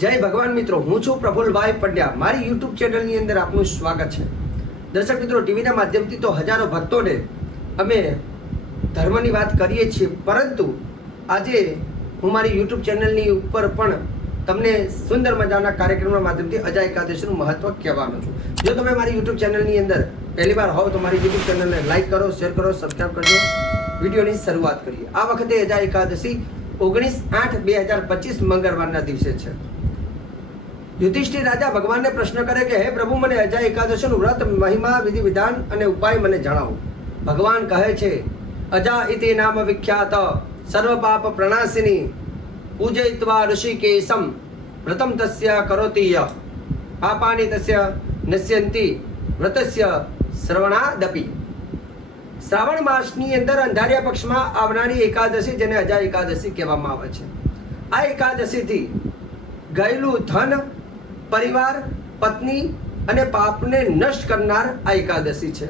જય ભગવાન મિત્રો, હું છું પ્રફુલભાઈ પંડ્યા. મારી યુટ્યુબ ચેનલની અંદર આપનું સ્વાગત છે. દર્શક મિત્રો, ટીવીના માધ્યમથી તો હજારો ભક્તોને અમે ધર્મની વાત કરીએ છીએ, પરંતુ આજે હું મારી યુટ્યુબ ચેનલની ઉપર પણ તમને સુંદર મજાના કાર્યક્રમના માધ્યમથી અજા એકાદશીનું મહત્વ કહેવાનો છું. જો તમે મારી યુટ્યુબ ચેનલની અંદર પહેલી વાર હોવ, તો મારી યુટ્યુબ ચેનલને લાઈક કરો શેર કરો સબસ્ક્રાઈબ કરજો. વિડીયોની શરૂઆત કરીએ. આ વખતે અજા એકાદશી ઓગણીસ આઠ બે હજાર પચીસ મંગળવારના દિવસે છે. યુધિષ્ઠિર રાજા ભગવાનને પ્રશ્ન કરે કે, હે પ્રભુ, મને અજા એકાદશીનું વ્રત, મહિમા વિધિ વિધાન અને ઉપાય મને જણાવો. ભગવાન કહે છે, અજા ઇતિ નામ વિખ્યાત સર્વ પાપ પ્રણાશિની પૂજયિત્વા ઋષિકેશમ, વ્રતમ તસ્ય કરોતિ ય પાપાની તસ્ય નશ્યંતિ, વ્રતસ્ય શ્રવણાદપી. શ્રાવણ માસની અંદર અંધારિયા પક્ષમાં આવનારી એકાદશી જેને અજા એકાદશી કહેવામાં આવે છે. આ એકાદશીથી ગયેલું ધન પરિવાર, પત્ની અને પાપને નષ્ટ કરનાર આ એકાદશી છે.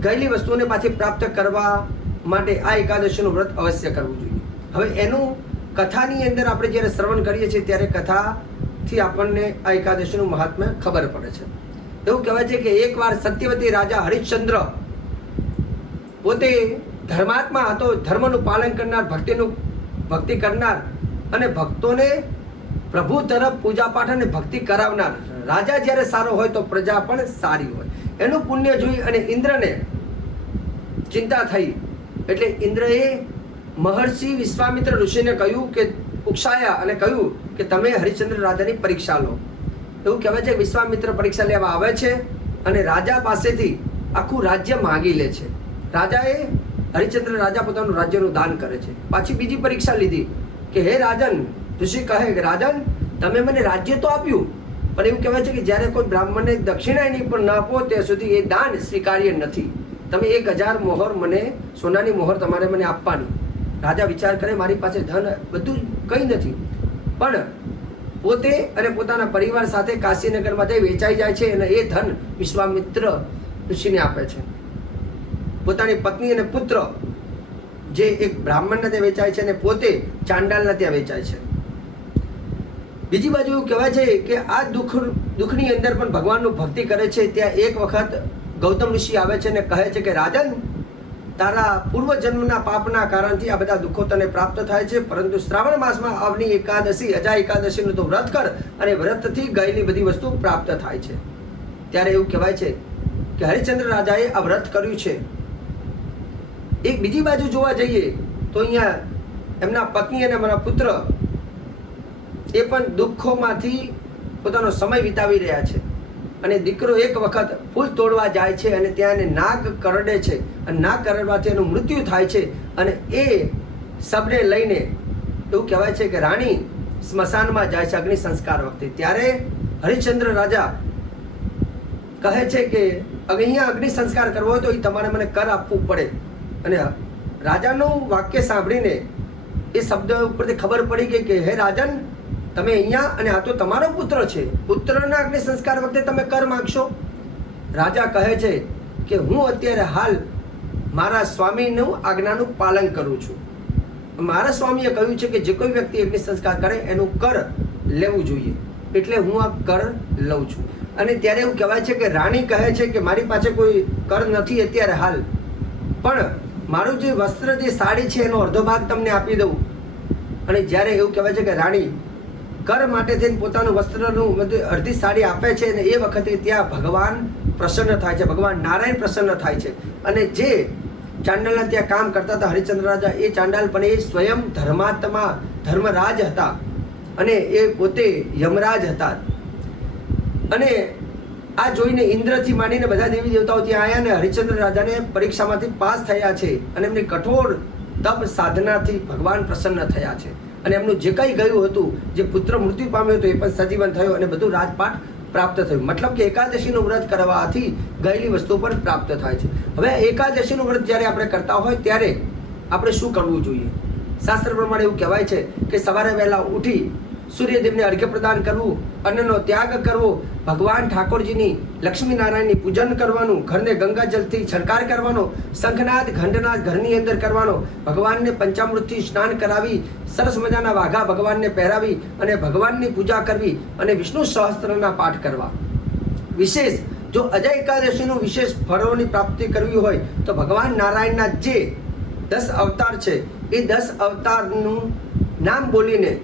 ગયેલી વસ્તુઓને પાછી પ્રાપ્ત કરવા માટે આ એકાદશીનું વ્રત અવશ્ય કરવું જોઈએ. હવે એનું કથાની અંદર આપણે જ્યારે શ્રવણ કરીએ છીએ ત્યારે કથાથી આપણને આ એકાદશીનું મહાત્મ્ય ખબર પડે છે. એવું કહેવાય છે કે એકવાર સત્યવતી રાજા હરિશ્ચંદ્ર પોતે ધર્માત્મા હતો, ધર્મનું પાલન કરનાર, ભક્તિનું ભક્તિ કરનાર અને ભક્તોને પ્રભુ તરફ પૂજાપાઠ અને ભક્તિ કરાવનાર રાજા જ્યારે સારો હોય તો પ્રજા પણ સારી હોય. એનું પુણ્ય જોઈ અને ઇન્દ્રને ચિંતા થઈ. એટલે ઇન્દ્રએ મહર્ષિ વિશ્વામિત્ર ઋષિને કહ્યું કે, ઉકસાયા અને કહ્યું કે, તમે હરિશ્ચંદ્ર રાજાની પરીક્ષા લો. એવું કહેવાય છે, વિશ્વામિત્ર પરીક્ષા લેવા આવે છે અને રાજા પાસેથી આખું રાજ્ય માગી લે છે. રાજાએ હરિશ્ચંદ્ર રાજા પોતાનું રાજ્યનું દાન કરે છે. પાછી બીજી પરીક્ષા લીધી કે, હે રાજન ઋષિ કહે કે, રાજન, તમે મને રાજ્ય તો આપ્યું, પણ એવું કહેવાય છે કે જ્યારે કોઈ બ્રાહ્મણને દક્ષિણાની પણ ન આપો, ત્યાં સુધી એ દાન સ્વીકાર્ય નથી. તમે એક હજાર મોહર મને, સોનાની મોહર તમારે મને આપવાની. રાજા વિચાર કરે, મારી પાસે ધન બધું કંઈ નથી, પણ પોતે અને પોતાના પરિવાર સાથે કાશીનગરમાં જઈ વેચાઈ જાય છે અને એ ધન વિશ્વામિત્ર ઋષિને આપે છે. પોતાની પત્ની અને પુત્ર જે એક બ્રાહ્મણના ત્યાં વેચાય છે અને પોતે ચાંડાલના ત્યાં વેચાય છે. બીજી બાજુ એવું કહેવાય છે કે આ દુઃખ, દુઃખની અંદર પણ ભગવાનનું ભક્તિ કરે છે. ત્યાં એક વખત ગૌતમ ઋષિ આવે છે અને કહે છે કે, રાજન, તારા પૂર્વજન્મના પાપના કારણથી આ બધા દુઃખો તને પ્રાપ્ત થાય છે. પરંતુ શ્રાવણ માસમાં આવની એકાદશી, અજા એકાદશીનું તો વ્રત કર અને વ્રતથી ગયેલી બધી વસ્તુ પ્રાપ્ત થાય છે. ત્યારે એવું કહેવાય છે કે, હરિચંદ્ર રાજાએ આ વ્રત કર્યું છે. એક બીજી બાજુ જોવા જઈએ તો અહીંયા એમના પત્ની અને મારા પુત્ર એ પણ દુઃખોમાંથી પોતાનો સમય વિતાવી રહ્યા છે. અને દીકરો એક વખત ફૂલ તોડવા જાય છે અને ત્યાં એને નાગ કરડે છે. અને નાગ કરડવાથી એનું મૃત્યુ થાય છે. અને એ શબને લઈને એવું કહેવાય છે કે રાણી સ્મશાનમાં જાય છે અગ્નિ સંસ્કાર વખતે. ત્યારે હરિશ્ચંદ્ર રાજા કહે છે કે અહીંયા અગ્નિ સંસ્કાર કરવો હોય તો એ તમારે મને કર આપવું પડે. અને રાજાનું વાક્ય સાંભળીને એ શબ્દ ઉપરથી ખબર પડી ગઈ કે, હે રાજન તમે અહીંયા, અને આ તો તમારો પુત્ર છે. પુત્રના અગ્નિ સંસ્કાર વખતે તમે કર માગશો? રાજા કહે છે કે હું અત્યારે હાલ મારા સ્વામીનું આજ્ઞાનું પાલન કરું છું. મારા સ્વામીએ કહ્યું છે કે જે કોઈ વ્યક્તિ અગ્નિ સંસ્કાર કરે, એનું કર લેવું જોઈએ. એટલે હું આ કર લઉં છું. અને ત્યારે એવું કહેવાય છે કે રાણી કહે છે કે મારી પાસે કોઈ કર નથી અત્યારે હાલ. પણ મારું જે વસ્ત્ર, જે સાડી છે, એનો અડધો ભાગ તમને આપી દઉં. અને જ્યારે એવું કહેવાય છે કે રાણી કર માટે થઈને પોતાનું વસ્ત્રનું બધું અડધી સાડી આપે છે અને એ વખતે ત્યાં ભગવાન પ્રસન્ન થાય છે, ભગવાન નારાયણ પ્રસન્ન થાય છે. અને જે ચાંડાલના ત્યાં કામ કરતા હતા હરિચંદ્ર રાજા, એ ચાંડાલ પણ એ સ્વયં ધર્માત્મા ધર્મરાજ હતા અને એ પોતે યમરાજ હતા. અને આ જોઈને ઇન્દ્રથી માંડીને બધા દેવી દેવતાઓ ત્યાં આવ્યા અને હરિચંદ્ર રાજાને પરીક્ષામાંથી પાસ થયા છે અને એમની કઠોર તપ સાધનાથી ભગવાન પ્રસન્ન થયા છે. અને એમનું જે કંઈ ગયું હતું, જે પુત્ર મૃત્યુ પામ્યો હતો એ પણ સજીવન થયો અને બધું રાજપાટ પ્રાપ્ત થયું. મતલબ કે એકાદશીનું વ્રત કરવાથી ગયેલી વસ્તુ પણ પ્રાપ્ત થાય છે. હવે એકાદશીનું વ્રત જ્યારે આપણે કરતા હોય ત્યારે આપણે શું કરવું જોઈએ? શાસ્ત્ર પ્રમાણે એવું કહેવાય છે કે સવારે વહેલા ઉઠી સૂર્યદેવને અર્ઘ્ય પ્રદાન કરવું, અન્નનો ત્યાગ કરવો, ભગવાન ઠાકોરજીની લક્ષ્મીનારાયણની પૂજન કરવાનું, ઘરને ગંગાજલથી છલકાર કરવાનો, શંખનાદ, ઘંટનાદ ઘરની અંદર કરવાનો, ભગવાનને પંચામૃતથી સ્નાન કરાવી, સરસ મજાના વાઘા ભગવાનને પહેરાવી અને ભગવાનની પૂજા કરવી અને વિષ્ણુ સહસ્ત્રના પાઠ કરવા. વિશેષ, જો અજય એકાદશીનું વિશેષ ફળોની પ્રાપ્તિ કરવી હોય, તો ભગવાન નારાયણના જે દસ અવતાર છે, એ દસ અવતારનું નામ બોલીને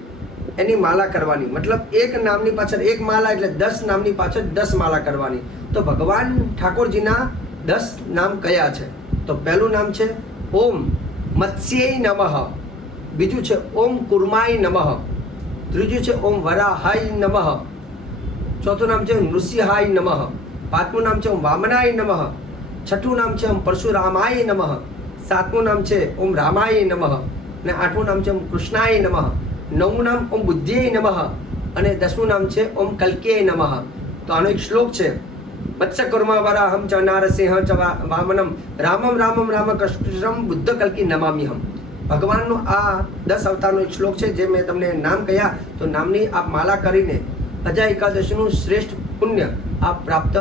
એની માલા કરવાની. મતલબ એક નામની પાછળ એક માલા એટલે દસ નામની પાછળ દસ માલા કરવાની. તો ભગવાન ઠાકોરજીના દસ નામ કયા છે? તો પહેલું નામ છે ઓમ મત્સ્યય નમઃ. બીજું છે ઓમ કુર્માય નમઃ. ત્રીજું છે ઓમ વરાહાય નમઃ. ચોથું નામ છે નૃસિંહાય નમઃ. પાંચમું નામ છે ઓમ વામનાય નમઃ. છઠ્ઠું નામ છે ઓમ પરશુરામાય નમઃ. સાતમું નામ છે ઓમ રામાય નમઃ. અને આઠમું નામ છે ઓમ કૃષ્ણાય નમઃ. નવમું નામ ઓમ બુદ્ધિએ નમઃ અને દસમું નામ છે ઓમ કલ્કે નમઃ. તો આનો એક શ્લોક છે મત્સ્ય કુર્મા વરાહમ ચ નારસિંહ ચ વામનમ રામમ રામમ રામ કૃષ્ણમ બુદ્ધ કલ્કી નમામ્યહમ ભગવાનનો આ દસ અવતારનો એક શ્લોક છે, જે મેં તમને નામ કહ્યા, તો નામની આપ માલા કરીને અજય એકાદશીનું શ્રેષ્ઠ પુણ્ય આપ પ્રાપ્ત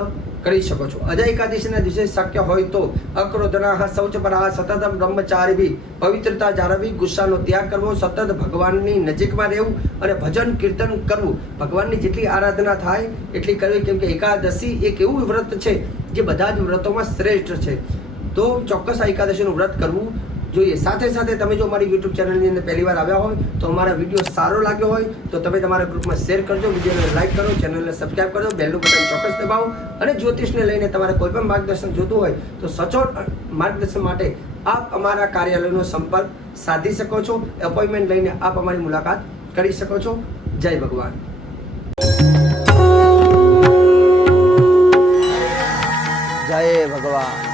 કરી શકો છો. અજય એકાદશીના દિવસે શક્ય હોય તો અક્રોધના શૌચપરા સતત બ્રહ્મચારી પવિત્રતા જાળવવી ગુસ્સાનો ત્યાગ કરવો, સતત ભગવાનની નજીકમાં રહેવું અને ભજન કીર્તન કરવું. ભગવાનની જેટલી આરાધના થાય, એટલી કરવી. કેમ કે એકાદશી એક એવું વ્રત છે, જે બધા જ વ્રતોમાં શ્રેષ્ઠ છે. તો ચોક્કસ એકાદશીનું વ્રત કરવું જોઈએ. સાથે સાથે તમે જો મારી યુટ્યુબ ચેનલની અંદર પહેલી વાર આવ્યા હોય, તો અમારા વીડિયો સારો લાગ્યો હોય, તો તમે તમારા ગ્રુપમાં શેર કરજો, વિડીયોને લાઈક કરો ચેનલને સબસ્ક્રાઈબ કરજો બેલનું બટન ચોક્કસ દબાવો અને જ્યોતિષને લઈને તમારે કોઈ પણ માર્ગદર્શન જોતું હોય, તો સચોટ માર્ગદર્શન માટે આપ અમારા કાર્યાલયનો સંપર્ક સાધી શકો છો. એપોઇન્ટમેન્ટ લઈને આપ અમારી મુલાકાત કરી શકો છો. જય ભગવાન. જય ભગવાન.